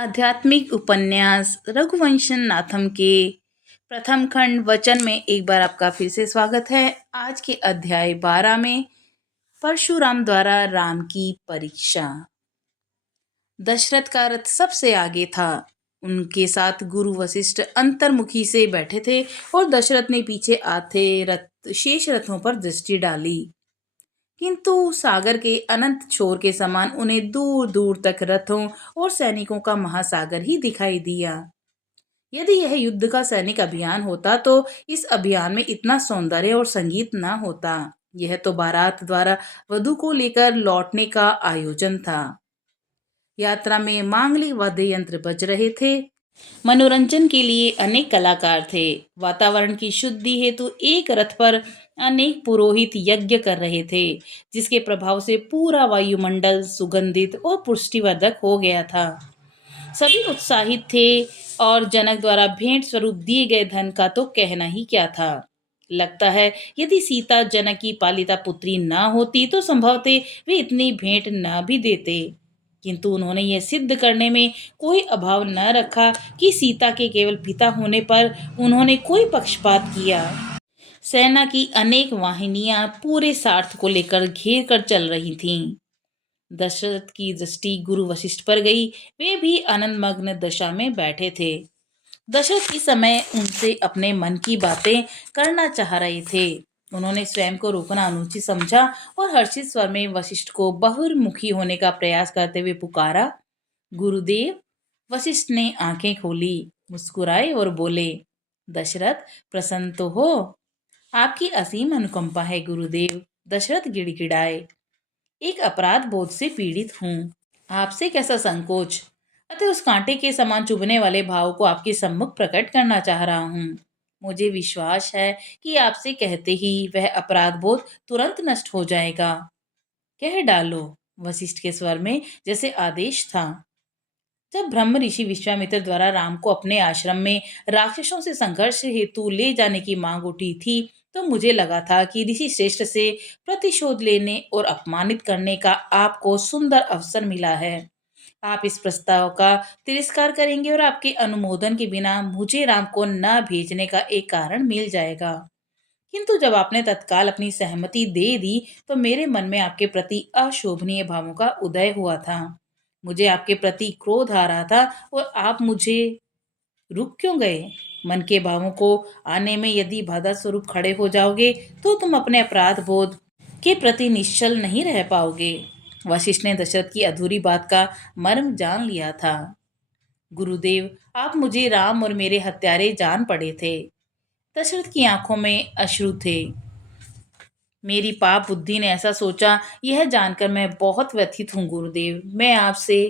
आध्यात्मिक उपन्यास रघुवंशन नाथम के प्रथम खंड वचन में एक बार आपका फिर से स्वागत है। आज के अध्याय 12 में परशुराम द्वारा राम की परीक्षा। दशरथ का रथ सबसे आगे था। उनके साथ गुरु वशिष्ठ अंतर्मुखी से बैठे थे और दशरथ ने पीछे आते शेष रथों पर दृष्टि डाली, किंतु सागर के अनंत छोर के समान उन्हें दूर दूर तक रथों और सैनिकों का महासागर ही दिखाई दिया। यदि यह युद्ध का सैनिक अभियान होता तो इस अभियान में इतना सौंदर्य और संगीत न होता। यह तो बारात द्वारा वधु को लेकर लौटने का आयोजन था। यात्रा में मांगलिक वाद्य यंत्र बज रहे थे। मनोरंजन के लिए अनेक कलाकार थे। वातावरण की शुद्धि हेतु एक रथ पर अनेक पुरोहित यज्ञ कर रहे थे, जिसके प्रभाव से पूरा वायुमंडल सुगंधित और पुष्टिवर्धक हो गया था। सभी उत्साहित थे और जनक द्वारा भेंट स्वरूप दिए गए धन का तो कहना ही क्या था। लगता है यदि सीता जनक की पालिता पुत्री न होती तो संभवतः वे इतनी भेंट न भी देते, किंतु उन्होंने यह सिद्ध करने में कोई अभाव न रखा कि सीता के केवल पिता होने पर उन्होंने कोई पक्षपात किया। सेना की अनेक वाहिनियां पूरे सार्थ को लेकर घेर कर चल रही थीं। दशरथ की दृष्टि गुरु वशिष्ठ पर गई। वे भी आनंद मग्न दशा में बैठे थे। दशरथ इस समय उनसे अपने मन की बातें करना चाह रहे थे। उन्होंने स्वयं को रोकना अनुचित समझा और हर्षित स्वर में वशिष्ठ को बहुमुखी होने का प्रयास करते हुए पुकारा, गुरुदेव। वशिष्ठ ने आंखें खोली, मुस्कुराए और बोले, दशरथ, प्रसन्न तो हो? आपकी असीम अनुकंपा है गुरुदेव। दशरथ गिड़गिड़ाए, एक अपराध बोध से पीड़ित हूँ। आपसे कैसा संकोच, अतः उस कांटे के समान चुभने वाले भाव को आपके सम्मुख प्रकट करना चाह रहा हूँ। मुझे विश्वास है कि आपसे कहते ही वह अपराध बोध तुरंत नष्ट हो जाएगा। कह डालो, वशिष्ठ के स्वर में जैसे आदेश था। जब ब्रह्म ऋषि विश्वामित्र द्वारा राम को अपने आश्रम में राक्षसों से संघर्ष हेतु ले जाने की मांग उठी थी, तो मुझे लगा था कि ऋषि श्रेष्ठ से प्रतिशोध लेने और अपमानित करने का आपको सुंदर अवसर मिला है। आप इस प्रस्ताव का तिरस्कार करेंगे और आपके अनुमोदन के बिना मुझे राम को न भेजने का एक कारण मिल जाएगा। किंतु जब आपने तत्काल अपनी सहमति दे दी तो मेरे मन में आपके प्रति अशोभनीय भावों का उदय हुआ था। मुझे आपके प्रति क्रोध आ रहा था और आप मुझे रुक क्यों गए? मन के भावों को आने में यदि बाधा स्वरूप खड़े हो जाओगे तो तुम अपने अपराध बोध के प्रति निश्चल नहीं रह पाओगे। वशिष्ठ ने दशरथ की अधूरी बात का मर्म जान लिया था। गुरुदेव, आप मुझे राम और मेरे हत्यारे जान पड़े थे। दशरथ की आंखों में अश्रु थे। मेरी पाप बुद्धि ने ऐसा सोचा, यह जानकर मैं बहुत व्यथित हूँ गुरुदेव। मैं आपसे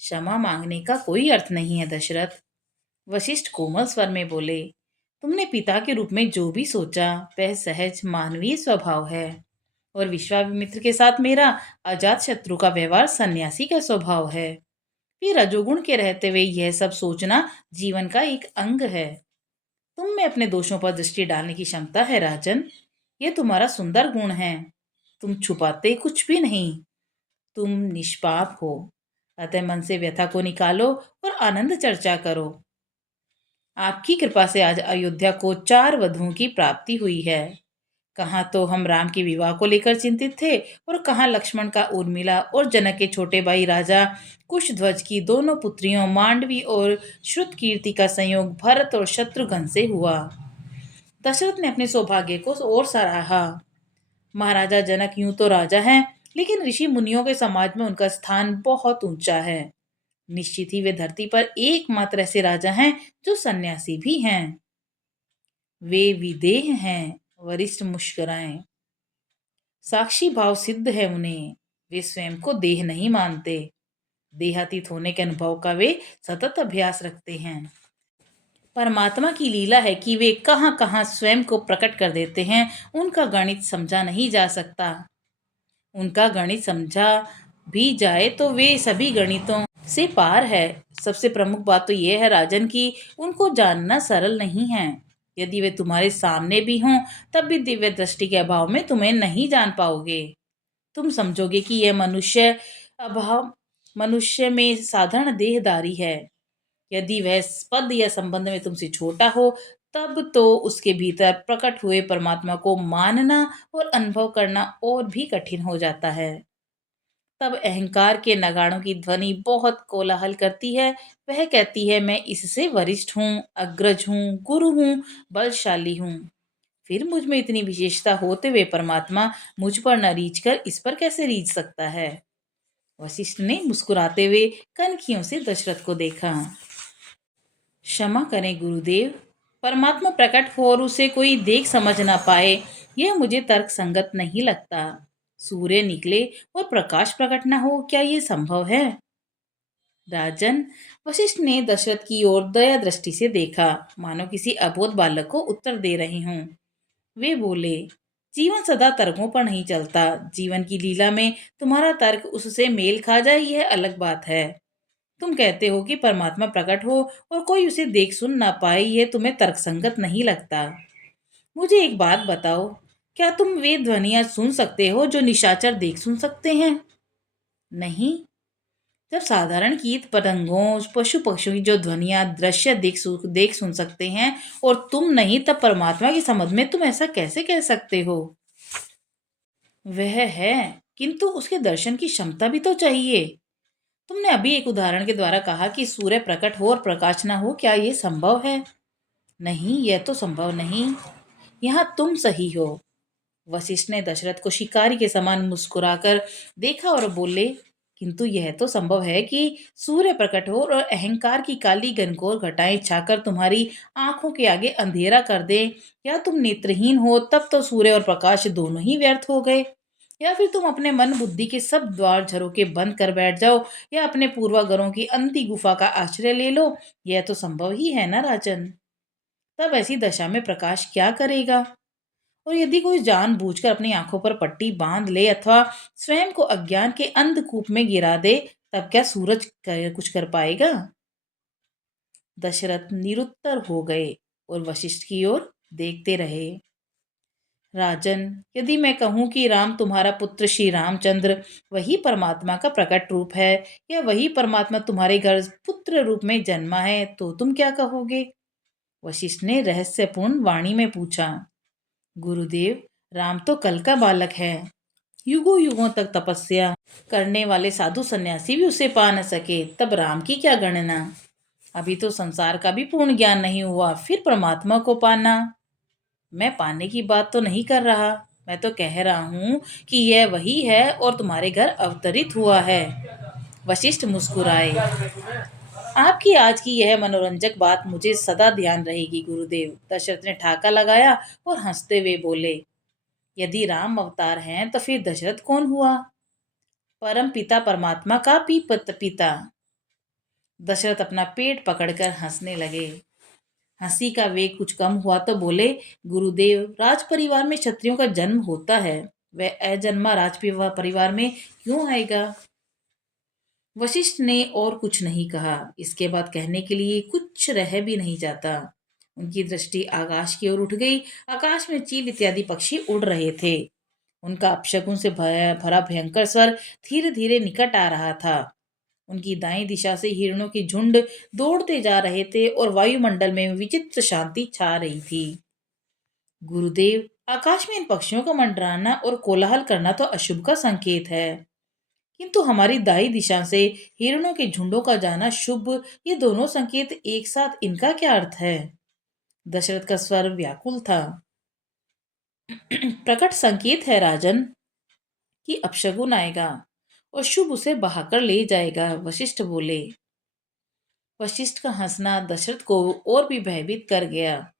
क्षमा मांगने का कोई अर्थ नहीं है दशरथ। वशिष्ठ कोमल स्वर में बोले, तुमने पिता के रूप में जो भी सोचा वह सहज मानवीय स्वभाव है, और विश्वामित्र के साथ मेरा अजात शत्रु का व्यवहार सन्यासी का स्वभाव है। फिर रजोगुण के रहते हुए यह सब सोचना जीवन का एक अंग है। तुम में अपने दोषों पर दृष्टि डालने की क्षमता है राजन। यह तुम्हारा सुंदर गुण है। तुम छुपाते कुछ भी नहीं। तुम निष्पाप हो। अतः मन से व्यथा को निकालो और आनंद चर्चा करो। आपकी कृपा से आज अयोध्या को 4 वधुओं की प्राप्ति हुई है। कहाँ तो हम राम के विवाह को लेकर चिंतित थे और कहाँ लक्ष्मण का उर्मिला और जनक के छोटे भाई राजा कुशध्वज की दोनों पुत्रियों मांडवी और श्रुतकीर्ति का संयोग भरत और शत्रुघ्न से हुआ। दशरथ ने अपने सौभाग्य को और सराहा। महाराजा जनक यूं तो राजा हैं, लेकिन ऋषि मुनियों के समाज में उनका स्थान बहुत ऊंचा है। निश्चित ही वे धरती पर एकमात्र ऐसे राजा हैं जो सन्यासी भी हैं। वे विदेह हैं। वरिष्ठ मुस्कुराए, साक्षी भाव सिद्ध है उन्हें। वे स्वयं को देह नहीं मानते। देहातीत होने के अनुभव का वे सतत अभ्यास रखते हैं। परमात्मा की लीला है कि वे कहाँ कहाँ स्वयं को प्रकट कर देते हैं। उनका गणित समझा नहीं जा सकता। उनका गणित समझा भी जाए तो वे सभी गणितों से पार है। सबसे प्रमुख बात तो यह है राजन कि उनको जानना सरल नहीं है। यदि वे तुम्हारे सामने भी हों तब भी दिव्य दृष्टि के अभाव में तुम्हें नहीं जान पाओगे। तुम समझोगे कि यह मनुष्य में साधारण देहधारी है। यदि वह पद या संबंध में तुमसे छोटा हो, तब तो उसके भीतर प्रकट हुए परमात्मा को मानना और अनुभव करना और भी कठिन हो जाता है। तब अहंकार के नगाड़ों की ध्वनि बहुत कोलाहल करती है। वह कहती है, मैं इससे वरिष्ठ हूँ, अग्रज हूँ, गुरु हूँ, बलशाली हूँ। फिर मुझ में इतनी विशेषता होते हुए परमात्मा मुझ पर न रीझ कर इस पर कैसे रीझ सकता है? वशिष्ठ ने मुस्कुराते हुए कनखियों से दशरथ को देखा। क्षमा करें गुरुदेव, परमात्मा प्रकट हो और उसे कोई देख समझ ना पाए, यह मुझे तर्क संगत नहीं लगता। सूर्य निकले और प्रकाश प्रकट न हो, क्या ये संभव है? राजन, वशिष्ठ ने दशरथ की ओर दया दृष्टि से देखा, मानो किसी अबोध बालक को उत्तर दे रहे हों। वे बोले, जीवन सदा तर्कों पर नहीं चलता। जीवन की लीला में तुम्हारा तर्क उससे मेल खा जाए, यह अलग बात है। तुम कहते हो कि परमात्मा प्रकट हो और कोई उसे देख सुन ना पाए, यह तुम्हें तर्कसंगत नहीं लगता। मुझे एक बात बताओ, क्या तुम वे ध्वनियां सुन सकते हो जो निशाचर देख सुन सकते हैं? नहीं। जब साधारण कीट पतंगों, पशु पक्षियों की जो ध्वनियां दृश्य देख सुन सकते हैं और तुम नहीं, तब परमात्मा की समझ में तुम ऐसा कैसे कह सकते हो? वह है, किंतु उसके दर्शन की क्षमता भी तो चाहिए। तुमने अभी एक उदाहरण के द्वारा कहा कि सूर्य प्रकट हो और प्रकाश ना हो, क्या ये संभव है? नहीं, यह तो संभव नहीं। यहाँ तुम सही हो। वशिष्ठ ने दशरथ को शिकारी के समान मुस्कुराकर देखा और बोले, किंतु यह तो संभव है कि सूर्य प्रकट हो और अहंकार की काली घनघोर घटाएं छाकर तुम्हारी आंखों के आगे अंधेरा कर दे। या तुम नेत्रहीन हो, तब तो सूर्य और प्रकाश दोनों ही व्यर्थ हो गए। या फिर तुम अपने मन बुद्धि के सब द्वार झरोके बंद कर बैठ जाओ, या अपने पूर्वाग्रहों की अंधी गुफा का आश्रय ले लो। यह तो संभव ही है ना राजन? तब ऐसी दशा में प्रकाश क्या करेगा? और यदि कोई जानबूझकर अपनी आंखों पर पट्टी बांध ले अथवा स्वयं को अज्ञान के अंधकूप में गिरा दे, तब क्या सूरज कुछ कर पाएगा? दशरथ निरुत्तर हो गए और वशिष्ठ की ओर देखते रहे। राजन, यदि मैं कहूं कि राम तुम्हारा पुत्र श्री रामचंद्र वही परमात्मा का प्रकट रूप है, या वही परमात्मा तुम्हारे घर पुत्र रूप में जन्मा है, तो तुम क्या कहोगे? वशिष्ठ ने रहस्यपूर्ण वाणी में पूछा। गुरुदेव, राम तो कल का बालक है। युगों युगों तक तपस्या करने वाले साधु सन्यासी भी उसे पा न सके, तब राम की क्या गणना? अभी तो संसार का भी पूर्ण ज्ञान नहीं हुआ, फिर परमात्मा को पाना? मैं पाने की बात तो नहीं कर रहा, मैं तो कह रहा हूँ कि यह वही है और तुम्हारे घर अवतरित हुआ है। वशिष्ठ मुस्कुराए। आपकी आज की यह मनोरंजक बात मुझे सदा ध्यान रहेगी गुरुदेव। दशरथ ने ठाका लगाया और हंसते हुए बोले, यदि राम अवतार हैं तो फिर दशरथ कौन हुआ? परम पिता परमात्मा का भी पिता। दशरथ अपना पेट पकड़कर हंसने लगे। हंसी का वेग कुछ कम हुआ तो बोले, गुरुदेव, राज परिवार में क्षत्रियों का जन्म होता है, वह अजन्मा राज परिवार में क्यों आएगा? वशिष्ठ ने और कुछ नहीं कहा। इसके बाद कहने के लिए कुछ रह भी नहीं जाता। उनकी दृष्टि आकाश की ओर उठ गई। आकाश में चील इत्यादि पक्षी उड़ रहे थे। उनका अपशकुन से भरा भयंकर स्वर धीरे धीरे निकट आ रहा था। उनकी दाएं दिशा से हिरणों के झुंड दौड़ते जा रहे थे और वायुमंडल में विचित्र शांति छा रही थी। गुरुदेव, आकाश में इन पक्षियों का मंडराना और कोलाहल करना तो अशुभ का संकेत है, किंतु हमारी दाई दिशा से हिरणों के झुंडों का जाना शुभ, ये दोनों संकेत एक साथ, इनका क्या अर्थ है? दशरथ का स्वर व्याकुल था। प्रकट संकेत है राजन, कि अपशगुन आएगा और शुभ उसे बहाकर ले जाएगा, वशिष्ठ बोले। वशिष्ठ का हंसना दशरथ को और भी भयभीत कर गया।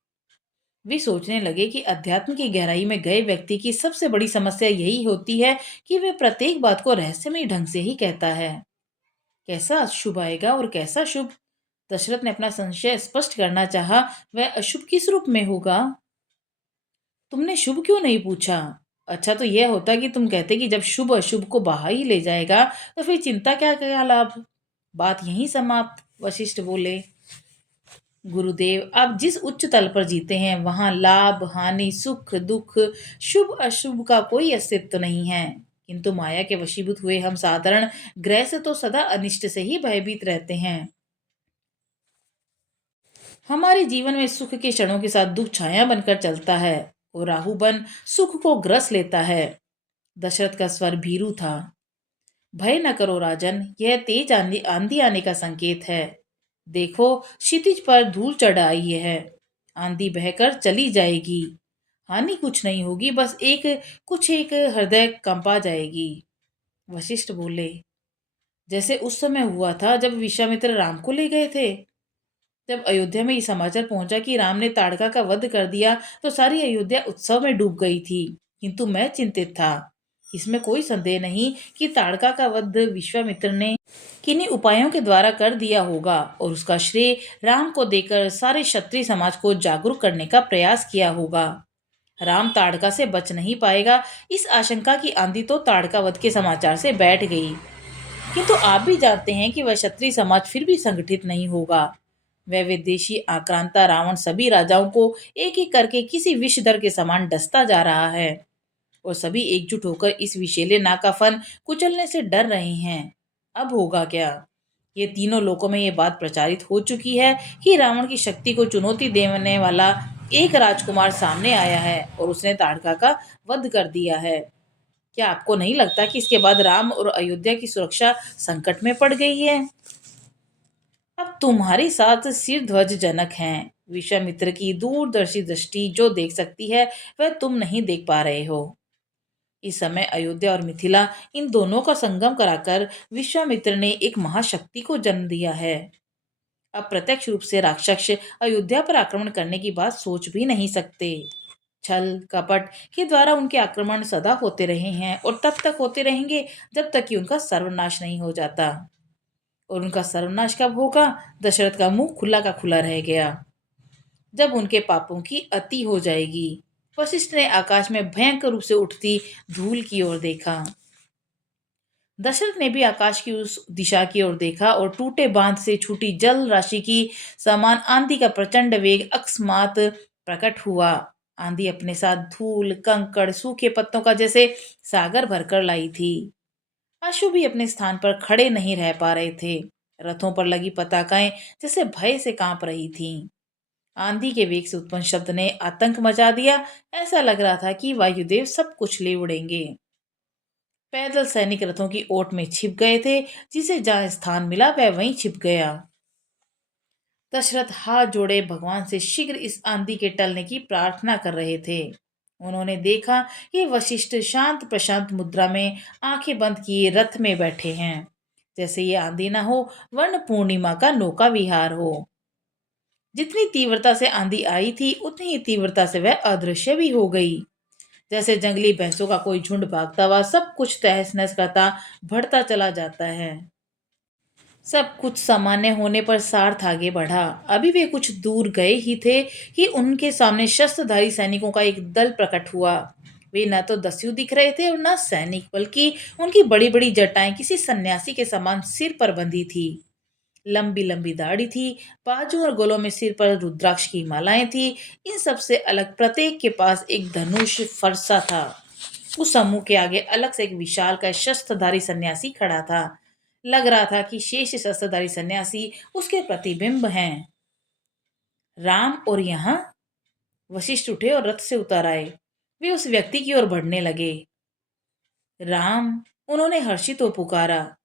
वे सोचने लगे कि अध्यात्म की गहराई में गए व्यक्ति की सबसे बड़ी समस्या यही होती है कि वे प्रत्येक बात को रहस्यमय ढंग से ही कहता है। कैसा अशुभ आएगा और कैसा शुभ? दशरथ ने अपना संशय स्पष्ट करना चाहा। वह अशुभ किस रूप में होगा? तुमने शुभ क्यों नहीं पूछा? अच्छा तो यह होता कि तुम कहते कि जब शुभ अशुभ को बहा ही ले जाएगा, तो फिर चिंता क्या क्या लाभ? बात यहीं समाप्त, वशिष्ठ बोले। गुरुदेव, आप जिस उच्च तल पर जीते हैं, वहां लाभ हानि सुख दुख शुभ अशुभ का कोई अस्तित्व नहीं है, किंतु माया के वशीभूत हुए हम साधारण ग्रह से तो सदा अनिष्ट से ही भयभीत रहते हैं। हमारे जीवन में सुख के क्षणों के साथ दुख छाया बनकर चलता है और राहुबन सुख को ग्रस लेता है। दशरथ का स्वर भीरू था। भय न करो राजन, यह तेज आंधी आंधी आने का संकेत है। देखो, क्षितिज पर धूल चढ़ आई है। आंधी बहकर चली जाएगी। हानि कुछ नहीं होगी, बस एक हृदय कंपा जाएगी। वशिष्ठ बोले, जैसे उस समय हुआ था जब विश्वामित्र राम को ले गए थे। जब अयोध्या में ये समाचार पहुंचा कि राम ने ताड़का का वध कर दिया तो सारी अयोध्या उत्सव में डूब गई थी। किंतु मैं चिंतित था। इसमें कोई संदेह नहीं कि ताड़का का वध विश्वामित्र ने किन्हीं उपायों के द्वारा कर दिया होगा और उसका श्रेय राम को देकर सारे क्षत्रिय समाज को जागरूक करने का प्रयास किया होगा। राम ताड़का से बच नहीं पाएगा, इस आशंका की आंधी तो ताड़का वध के समाचार से बैठ गई। किंतु आप भी जानते हैं कि वह क्षत्रिय समाज फिर भी संगठित नहीं होगा। वह विदेशी आक्रांता रावण सभी राजाओं को एक एक करके किसी विषधर के समान डसता जा रहा है और सभी एकजुट होकर इस विषैले नाकाफन कुचलने से डर रहे हैं। अब होगा क्या? ये तीनों लोकों में ये बात प्रचारित हो चुकी है कि रावण की शक्ति को चुनौती देने वाला एक राजकुमार सामने आया है और उसने ताड़का का वध कर दिया है। क्या आपको नहीं लगता कि इसके बाद राम और अयोध्या की सुरक्षा संकट में पड़ गई है? अब तुम्हारे साथ सिर ध्वज जनक हैं। विश्वामित्र की दूरदर्शी दृष्टि जो देख सकती है वह तुम नहीं देख पा रहे हो। इस समय अयोध्या और मिथिला इन दोनों का संगम कराकर विश्वामित्र ने एक महाशक्ति को जन्म दिया है। अब प्रत्यक्ष रूप से राक्षस अयोध्या पर आक्रमण करने की बात सोच भी नहीं सकते। छल कपट के द्वारा उनके आक्रमण सदा होते रहे हैं और तब तक होते रहेंगे जब तक कि उनका सर्वनाश नहीं हो जाता। और उनका सर्वनाश कब होगा? दशरथ का मुंह खुला का खुला रह गया। जब उनके पापों की अति हो जाएगी। वशिष्ठ ने आकाश में भयंकर रूप से उठती धूल की ओर देखा। दशरथ ने भी आकाश की उस दिशा की ओर देखा और टूटे बांध से छूटी जल राशि की समान आंधी का प्रचंड वेग अकस्मात प्रकट हुआ। आंधी अपने साथ धूल कंकड़ सूखे पत्तों का जैसे सागर भरकर लाई थी। अश्व भी अपने स्थान पर खड़े नहीं रह पा रहे थे। रथों पर लगी पताकाएं जैसे भय से कांप रही थीं। आंधी के वेग से उत्पन्न शब्द ने आतंक मचा दिया। ऐसा लग रहा था कि वायुदेव सब कुछ ले उड़ेंगे। पैदल सैनिक रथों की ओट में छिप गए थे। जिसे जहां स्थान मिला वह वहीं छिप गया। दशरथ हाथ जोड़े भगवान से शीघ्र इस आंधी के टलने की प्रार्थना कर रहे थे। उन्होंने देखा कि वशिष्ठ शांत प्रशांत मुद्रा में आंखें बंद किए रथ में बैठे हैं, जैसे ये आंधी ना हो वर्ण पूर्णिमा का नौका विहार हो। जितनी तीव्रता से आंधी आई थी उतनी ही तीव्रता से वह अदृश्य भी हो गई। जैसे जंगली भैंसों का कोई झुंड भागता हुआ सब कुछ तहस नहस करता बढ़ता चला जाता है। सब कुछ सामान्य होने पर सार्थ आगे बढ़ा। अभी वे कुछ दूर गए ही थे कि उनके सामने शस्त्रधारी सैनिकों का एक दल प्रकट हुआ। वे न तो दस्यु दिख रहे थे और न सैनिक, बल्कि उनकी बड़ी बड़ी जटाएं किसी सन्यासी के समान सिर पर बंधी थी। लंबी लंबी दाढ़ी थी। बाजू और गलों में सिर पर रुद्राक्ष की मालाएं थी। इन सब से अलग प्रत्येक के पास एक धनुष फरसा था। उस समूह के आगे अलग से एक विशाल का शस्त्रधारी सन्यासी खड़ा था। लग रहा था कि शेष शस्त्रधारी सन्यासी उसके प्रतिबिंब हैं। राम और यहाँ? वशिष्ठ उठे और रथ से उतर आए। वे उस व्यक्ति की ओर बढ़ने लगे। राम, उन्होंने हर्षित हो पुकारा।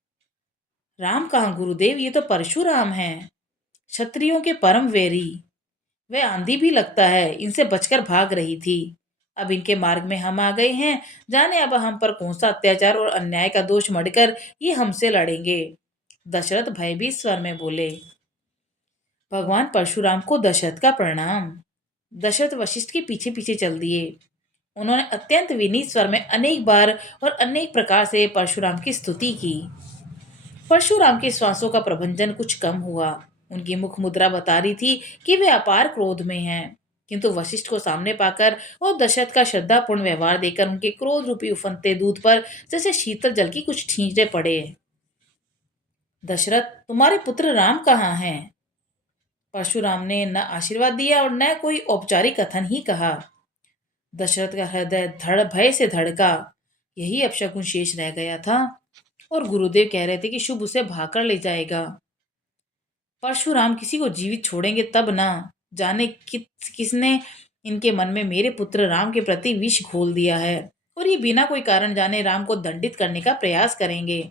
राम कहाँ गुरुदेव, ये तो परशुराम हैं, क्षत्रियों के परम वैरी। वह आंधी भी लगता है इनसे बचकर भाग रही थी। अब इनके मार्ग में हम आ गए हैं। जाने अब हम पर कौन सा अत्याचार और अन्याय का दोष मढ़कर ये हमसे लड़ेंगे। दशरथ भयभीत स्वर में बोले। भगवान परशुराम को दशरथ का प्रणाम। दशरथ वशिष्ठ के पीछे पीछे चल दिए। उन्होंने अत्यंत विनीत स्वर में अनेक बार और अनेक प्रकार से परशुराम की स्तुति की। परशुराम के श्वासों का प्रभंजन कुछ कम हुआ। उनकी मुख मुद्रा बता रही थी कि वे अपार क्रोध में हैं। किंतु वशिष्ठ को सामने पाकर और दशरथ का श्रद्धापूर्ण व्यवहार देखकर उनके क्रोध रूपी उफनते दूध पर जैसे शीतल जल की कुछ छींटे पड़े। दशरथ, तुम्हारे पुत्र राम कहाँ हैं? परशुराम ने न आशीर्वाद दिया और न कोई औपचारिक कथन ही कहा। दशरथ का हृदय धड़ भय से धड़का। यही अपशकुन शेष रह गया था और गुरुदेव कह रहे थे कि शुभ उसे भाकर ले जाएगा। परशुराम किसी को जीवित छोड़ेंगे तब ना। जाने किसने इनके मन में मेरे पुत्र राम के प्रति विष घोल दिया है और ये बिना कोई कारण जाने राम को दंडित करने का प्रयास करेंगे।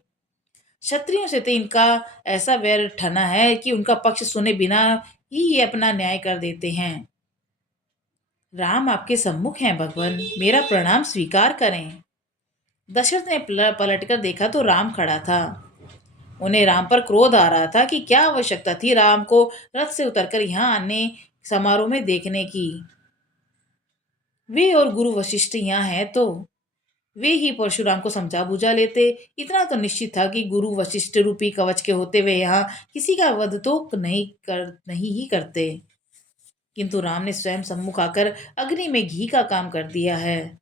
क्षत्रियों से तो इनका ऐसा वैर ठना है कि उनका पक्ष सुने बिना ही ये अपना न्याय कर देते हैं। राम आपके सम्मुख हैं भगवान, मेरा प्रणाम स्वीकार करें। दशरथ ने पलटकर देखा तो राम खड़ा था। उन्हें राम पर क्रोध आ रहा था कि क्या आवश्यकता थी राम को रथ से उतरकर यहाँ आने समारोह में देखने की। वे और गुरु वशिष्ठ यहाँ हैं तो वे ही परशुराम को समझा बुझा लेते। इतना तो निश्चित था कि गुरु वशिष्ठ रूपी कवच के होते हुए यहाँ किसी का वध तो नहीं ही करते। किंतु राम ने स्वयं सम्मुख आकर अग्नि में घी का काम कर दिया है।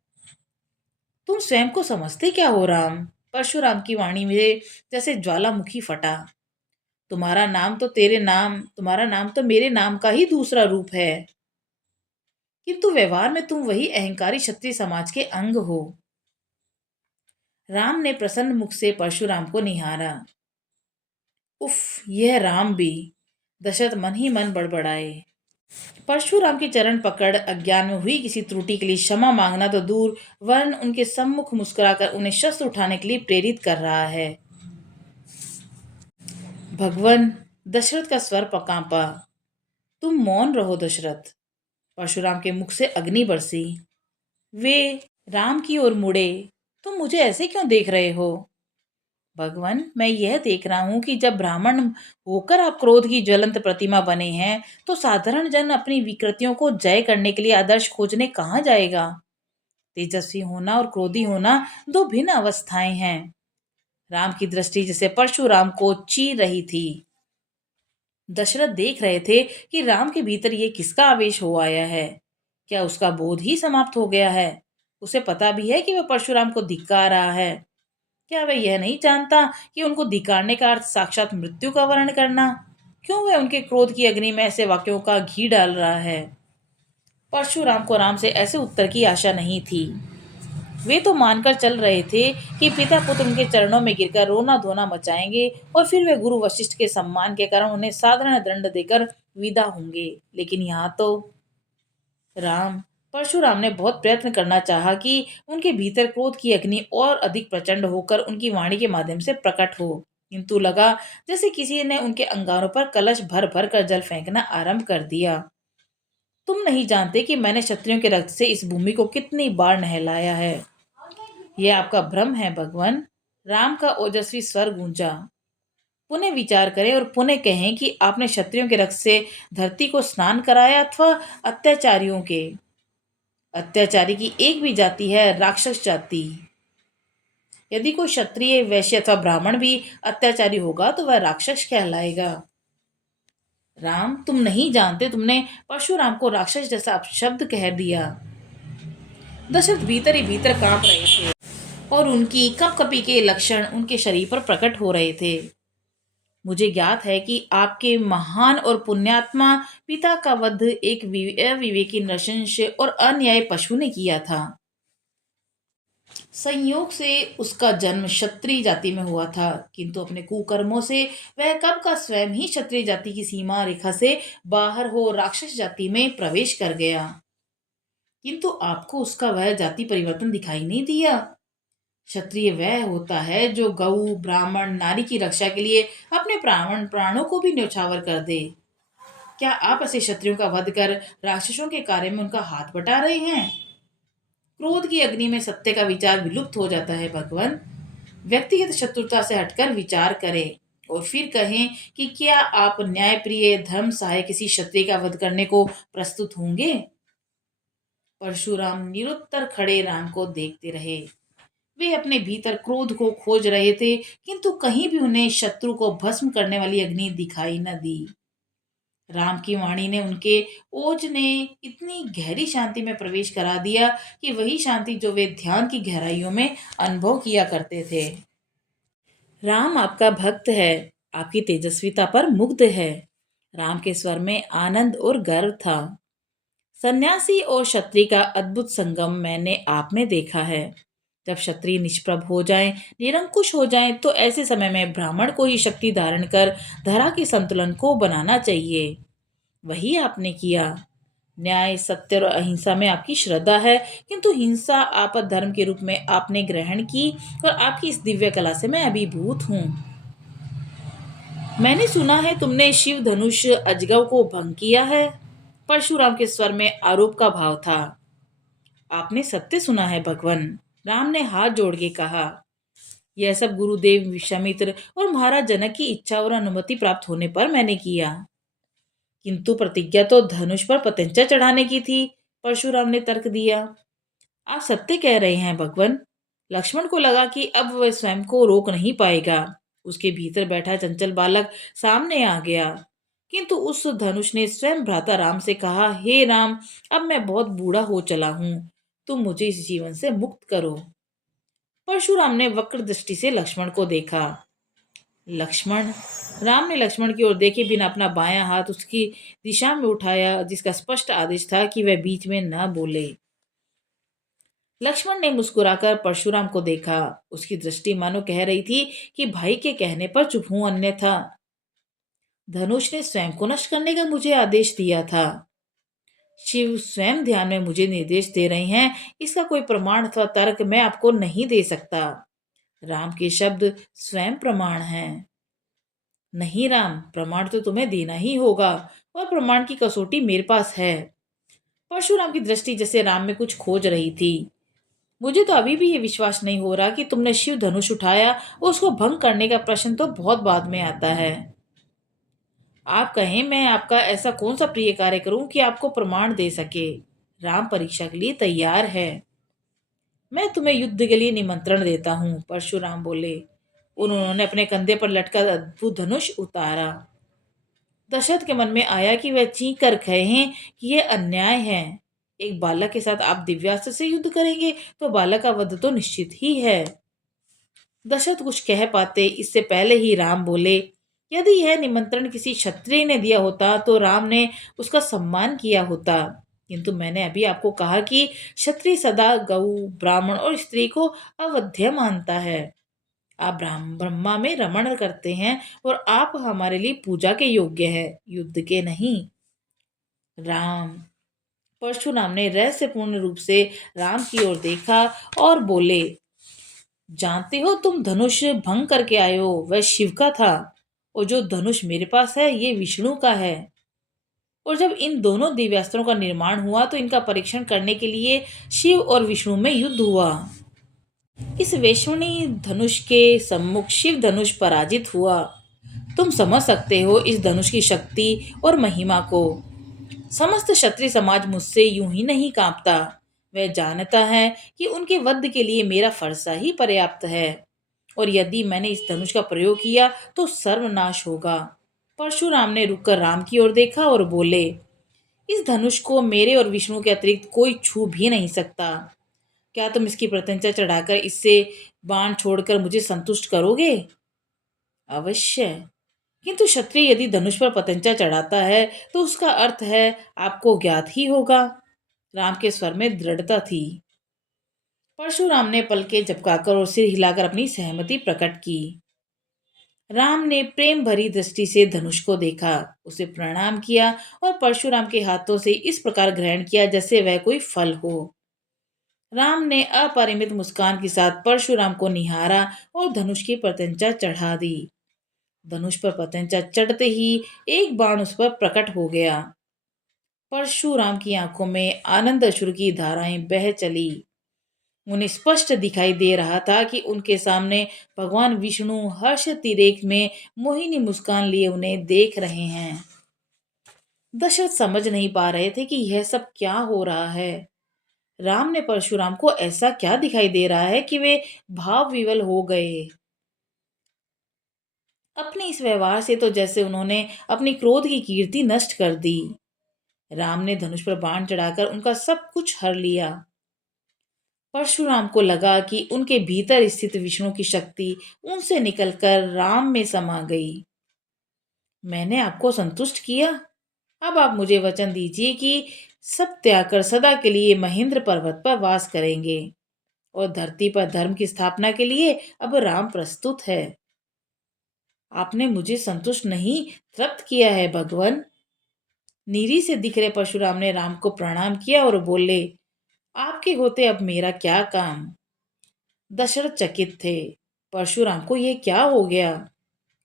तुम स्वयं को समझते क्या हो राम? परशुराम की वाणी में जैसे ज्वालामुखी फटा। तुम्हारा नाम तो मेरे नाम का ही दूसरा रूप है, किंतु व्यवहार में तुम वही अहंकारी क्षत्रिय समाज के अंग हो। राम ने प्रसन्न मुख से परशुराम को निहारा। उफ, यह राम भी। दशरथ मन ही मन बड़बड़ाए। परशुराम के चरण पकड़ अज्ञान में हुई किसी त्रुटि के लिए क्षमा मांगना तो दूर, वरन उनके सम्मुख मुस्कुराकर उन्हें शस्त्र उठाने के लिए प्रेरित कर रहा है। भगवान, दशरथ का स्वर कांपा। तुम मौन रहो दशरथ। परशुराम के मुख से अग्नि बरसी। वे राम की ओर मुड़े। तुम मुझे ऐसे क्यों देख रहे हो? भगवान, मैं यह देख रहा हूं कि जब ब्राह्मण होकर आप क्रोध की ज्वलंत प्रतिमा बने हैं तो साधारण जन अपनी विकृतियों को जय करने के लिए आदर्श खोजने कहाँ जाएगा? तेजस्वी होना और क्रोधी होना दो भिन्न अवस्थाएं हैं। राम की दृष्टि जैसे परशुराम को चीर रही थी। दशरथ देख रहे थे कि राम के भीतर ये किसका आवेश हो आया है। क्या उसका बोध ही समाप्त हो गया है? उसे पता भी है कि वह परशुराम को धिक्कार रहा है। क्या वह यह नहीं जानता कि उनको धिक्कारने का अर्थ साक्षात मृत्यु का वर्ण करना? क्यों वह उनके क्रोध की अग्नि में ऐसे वाक्यों का घी डाल रहा है? परशुराम को राम से ऐसे उत्तर की आशा नहीं थी। वे तो मानकर चल रहे थे कि पिता पुत्र उनके चरणों में गिरकर रोना धोना मचाएंगे और फिर वे गुरु वशिष्ठ के सम्मान के कारण उन्हें साधारण दंड देकर विदा होंगे। लेकिन यहाँ तो राम परशुराम ने बहुत प्रयत्न करना चाहा कि उनके भीतर क्रोध की अग्नि और अधिक प्रचंड होकर उनकी वाणी के माध्यम से प्रकट हो, किंतु लगा जैसे किसी ने उनके अंगारों पर कलश भर भर कर जल फेंकना आरंभ कर दिया। तुम नहीं जानते कि मैंने क्षत्रियों के रक्त से इस भूमि को कितनी बार नहलाया है। यह आपका भ्रम है भगवान। राम का ओजस्वी स्वर गूंजा। पुनः विचार करें और पुनः कहें कि आपने क्षत्रियों के रक्त से धरती को स्नान कराया अथवा अत्याचारियों के। अत्याचारी की एक भी जाति है, राक्षस जाति। यदि कोई क्षत्रिय वैश्य अथवा ब्राह्मण भी अत्याचारी होगा तो वह राक्षस कहलाएगा। राम, तुम नहीं जानते, तुमने परशुराम को राक्षस जैसा अपशब्द कह दिया। दशरथ भीतर ही भीतर कांप रहे थे और उनकी कपकपी के लक्षण उनके शरीर पर प्रकट हो रहे थे। मुझे ज्ञात है कि आपके महान और पुण्यात्मा पिता का वध एक अविवेकी नृशंस और अन्याय पशु ने किया था। संयोग से उसका जन्म क्षत्रिय जाति में हुआ था, किंतु अपने कुकर्मों से वह कब का स्वयं ही क्षत्रिय जाति की सीमा रेखा से बाहर हो राक्षस जाति में प्रवेश कर गया। किंतु आपको उसका वह जाति परिवर्तन दिखाई नहीं दिया। क्षत्रिय वह होता है जो गऊ ब्राह्मण नारी की रक्षा के लिए अपने प्राणों को भी न्यौछावर कर दे। क्या आप ऐसे क्षत्रियों का वध कर राक्षसों के कार्य में उनका हाथ बटा रहे हैं? क्रोध की अग्नि में सत्य का विचार विलुप्त हो जाता है भगवान। व्यक्तिगत शत्रुता से हटकर विचार करें और फिर कहें कि क्या आप न्यायप्रिय धर्म सहाय किसी क्षत्रिय का वध करने को प्रस्तुत होंगे? परशुराम निरुत्तर खड़े राम को देखते रहे। वे अपने भीतर क्रोध को खोज रहे थे, किंतु कहीं भी उन्हें शत्रु को भस्म करने वाली अग्नि दिखाई न दी। राम की वाणी ने उनके ओज ने इतनी गहरी शांति में प्रवेश करा दिया कि वही शांति जो वे ध्यान की गहराइयों में अनुभव किया करते थे। राम आपका भक्त है, आपकी तेजस्विता पर मुग्ध है। राम के स्वर में आनंद और गर्व था। सन्यासी और क्षत्रिय का अद्भुत संगम मैंने आप में देखा है। जब क्षत्रिय निष्प्रभ हो जाएं, निरंकुश हो जाएं, तो ऐसे समय में ब्राह्मण को ही शक्ति धारण कर धरा के संतुलन को बनाना चाहिए। वही आपने किया। न्याय, सत्य और अहिंसा में आपकी श्रद्धा है, किंतु हिंसा आपद धर्म के रूप में आपने ग्रहण की, और आपकी इस दिव्य कला से मैं अभिभूत हूँ। मैंने सुना है तुमने शिव धनुष अजगव को भंग किया है। परशुराम के स्वर में आरोप का भाव था। आपने सत्य सुना है भगवन, राम ने हाथ जोड़ के कहा। यह सब गुरुदेव विश्वामित्र और महाराज जनक की इच्छा और अनुमति प्राप्त होने पर मैंने किया। किंतु प्रतिज्ञा तो धनुष पर पतंचा चढ़ाने की थी, परशुराम ने तर्क दिया। आप सत्य कह रहे हैं भगवन। लक्ष्मण को लगा कि अब वह स्वयं को रोक नहीं पाएगा। उसके भीतर बैठा चंचल बालक सामने आ गया, किंतु उस धनुष ने स्वयं भ्राता राम से कहा, हे राम, अब मैं बहुत बूढ़ा हो चला हूँ, तुम मुझे इस जीवन से मुक्त करो। परशुराम ने वक्र दृष्टि से लक्ष्मण को देखा। लक्ष्मण। राम ने लक्ष्मण की ओर देखे बिना अपना बायां हाथ उसकी दिशा में उठाया, जिसका स्पष्ट आदेश था कि वह बीच में न बोले। लक्ष्मण ने मुस्कुराकर परशुराम को देखा। उसकी दृष्टि मानो कह रही थी कि भाई के कहने पर चुप हूं, अन्यथा। धनुष ने स्वयं को नष्ट करने का मुझे आदेश दिया था। शिव स्वयं ध्यान में मुझे निर्देश दे रहे हैं, इसका कोई प्रमाण अथवा तर्क मैं आपको नहीं दे सकता। राम के शब्द स्वयं प्रमाण हैं। नहीं राम, प्रमाण तो तुम्हें देना ही होगा, और प्रमाण की कसौटी मेरे पास है। परशुराम की दृष्टि जैसे राम में कुछ खोज रही थी। मुझे तो अभी भी ये विश्वास नहीं हो रहा कि तुमने शिव धनुष उठाया, और उसको भंग करने का प्रश्न तो बहुत बाद में आता है। आप कहें मैं आपका ऐसा कौन सा प्रिय कार्य करूं कि आपको प्रमाण दे सके। राम परीक्षा के लिए तैयार है। मैं तुम्हें युद्ध के लिए निमंत्रण देता हूँ, परशुराम बोले। उन्होंने अपने कंधे पर लटका अद्भुत धनुष उतारा। दशरथ के मन में आया कि वह चीख कर कहें कि यह अन्याय है। एक बालक के साथ आप दिव्यास्त्र से युद्ध करेंगे, तो बालक का वध तो निश्चित ही है। दशरथ कुछ कह पाते इससे पहले ही राम बोले, यदि यह निमंत्रण किसी क्षत्रिय ने दिया होता तो राम ने उसका सम्मान किया होता, किंतु मैंने अभी आपको कहा कि क्षत्रिय सदा गऊ, ब्राह्मण और स्त्री को अवध्य मानता है। आप ब्रह्मा में रमण करते हैं, और आप हमारे लिए पूजा के योग्य है, युद्ध के नहीं। राम। परशुराम ने रहस्यपूर्ण रूप से राम की ओर देखा और बोले, जानते हो तुम धनुष भंग करके आए हो, वह शिव का था, और जो धनुष मेरे पास है ये विष्णु का है। और जब इन दोनों दिव्यास्त्रों का निर्माण हुआ तो इनका परीक्षण करने के लिए शिव और विष्णु में युद्ध हुआ। इस वैष्णवी धनुष के सम्मुख शिव धनुष पराजित हुआ। तुम समझ सकते हो इस धनुष की शक्ति और महिमा को। समस्त क्षत्रिय समाज मुझसे यूं ही नहीं कांपता। वह जानता है कि उनके वध के लिए मेरा फरसा ही पर्याप्त है, और यदि मैंने इस धनुष का प्रयोग किया तो सर्वनाश होगा। परशुराम ने रुककर राम की ओर देखा और बोले, इस धनुष को मेरे और विष्णु के अतिरिक्त कोई छू भी नहीं सकता। क्या तुम इसकी प्रत्यंचा चढ़ाकर इससे बाण छोड़कर मुझे संतुष्ट करोगे? अवश्य। किंतु क्षत्रिय यदि धनुष पर पतंचा चढ़ाता है तो उसका अर्थ है आपको ज्ञात ही होगा। राम के स्वर में दृढ़ता थी। परशुराम ने पलके झपकाकर और सिर हिलाकर अपनी सहमति प्रकट की। राम ने प्रेम भरी दृष्टि से धनुष को देखा, उसे प्रणाम किया और परशुराम के हाथों से इस प्रकार ग्रहण किया जैसे वह कोई फल हो। राम ने अपरिमित मुस्कान के साथ परशुराम को निहारा और धनुष की प्रत्यंचा चढ़ा दी। धनुष पर प्रत्यंचा चढ़ते ही एक बाण उस पर प्रकट हो गया। परशुराम की आंखों में आनंद अश्रु की धाराएं बह चली। उन्हें स्पष्ट दिखाई दे रहा था कि उनके सामने भगवान विष्णु हर्ष तिरेक में मोहिनी मुस्कान लिए उन्हें देख रहे हैं। दशरथ समझ नहीं पा रहे थे कि यह सब क्या हो रहा है। राम ने परशुराम को ऐसा क्या दिखाई दे रहा है कि वे भाव विवल हो गए। अपने इस व्यवहार से तो जैसे उन्होंने अपनी क्रोध की कीर्ति नष्ट कर दी। राम ने धनुष पर बाण चढ़ाकर उनका सब कुछ हर लिया। परशुराम को लगा कि उनके भीतर स्थित विष्णु की शक्ति उनसे निकलकर राम में समा गई। मैंने आपको संतुष्ट किया। अब आप मुझे वचन दीजिए कि सब त्याग कर सदा के लिए महेंद्र पर्वत पर वास करेंगे। और धरती पर धर्म की स्थापना के लिए अब राम प्रस्तुत है। आपने मुझे संतुष्ट नहीं, तृप्त किया है भगवान। नीरी से दिख रहे परशुराम ने राम को प्रणाम किया और बोले, आपके होते अब मेरा क्या काम। दशरथ चकित थे, परशुराम को ये क्या हो गया।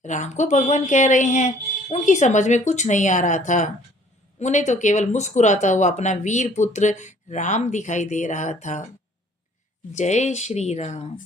राम को भगवान कह रहे हैं, उनकी समझ में कुछ नहीं आ रहा था। उन्हें तो केवल मुस्कुराता हुआ अपना वीर पुत्र राम दिखाई दे रहा था। जय श्री राम।